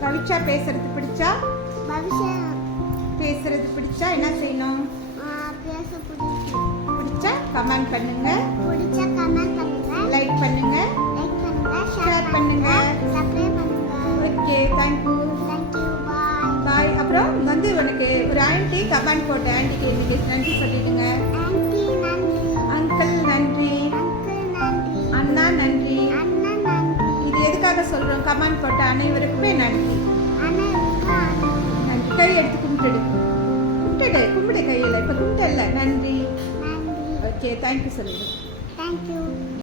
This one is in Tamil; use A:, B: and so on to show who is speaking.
A: பவிச்சா பேசுறது பிடிச்சா? பேசுறது பிடிச்சா என்ன செய்யணும்? பிடிச்சா கமெண்ட் பண்ணுங்க.
B: பிடிச்சா கமெண்ட் பண்ணுங்க.
A: லைக் பண்ணுங்க.
B: லைக் பண்ணுங்க ஷேர்
A: பண்ணுங்க
B: சப்ஸ்கிரைப் பண்ணுங்க
A: okay thank
B: you thank you bye
A: bye அப்புறம் வந்து உனக்கு ஒரு ஆன்ட்டி கமெண்ட் போட்ட ஆன்ட்டிக்கு இன்னைக்கு நன்றி சொல்லிடுங்க. எதுக்காக சொல்றோம். கமெண்ட் போட்ட அனைவருக்குமே நன்றி. நன்றி. கை எடுத்து கும்பிட்டுடு. கும்பிட்டுடு. கும்பிடு கையில். இப்போ கும்பிட்டல நன்றி.
B: நன்றி.
A: ஓகே தேங்க்யூ சொல்லிடு
B: தேங்க்யூ